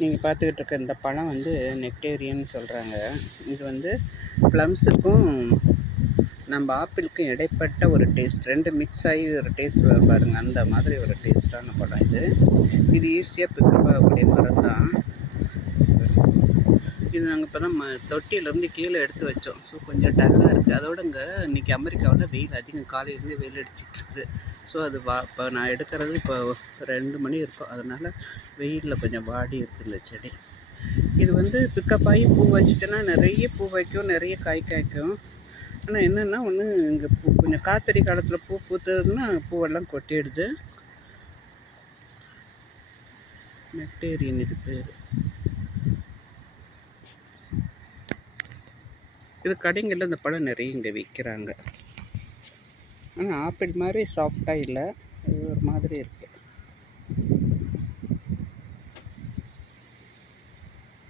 நீங்கள் பார்த்துக்கிட்டு இருக்க இந்த பழம் வந்து நெக்டேரியன்னு சொல்கிறாங்க. இது வந்து ப்ளம்ஸுக்கும் நம்ம ஆப்பிளுக்கும் இடைப்பட்ட ஒரு டேஸ்ட், ரெண்டு மிக்ஸ் ஆகி ஒரு டேஸ்ட் பாருங்கள். அந்த மாதிரி ஒரு டேஸ்ட்டான பழம் இது. இது ஈஸியாக பிக்கப் ஆகக்கூடிய மரம் தான். இது நாங்கள் இப்போ தான் தொட்டியிலேருந்து கீழே எடுத்து வச்சோம். ஸோ கொஞ்சம் டல்லாக இருக்குது. அதோட இன்றைக்கி அமெரிக்காவில் வெயில் அதிகம், காலையிலேருந்து வெயில் அடிச்சிட்ருக்குது. ஸோ அது இப்போ நான் எடுக்கிறது இப்போ 2 மணி இருக்கும். அதனால் வெயிலில் கொஞ்சம் வாடி இருக்குது இந்த செடி. இது வந்து பிக்கப் ஆகி பூ வச்சுச்சுன்னா நிறைய பூ வைக்கும், நிறைய காய் காய்க்கும். ஆனால் என்னென்னா ஒன்று இங்கே கொஞ்சம் காத்தடி காலத்தில் பூ பூத்ததுன்னா பூவெல்லாம் கொட்டிடுது. நெக்டேரியன் இது பேர். இது கடைங்களில் இந்த பழம் நிறைய இங்கே விற்கிறாங்க. ஆனால் ஆப்பிள் மாதிரி சாஃப்டாக இல்லை, அது ஒரு மாதிரி இருக்குது.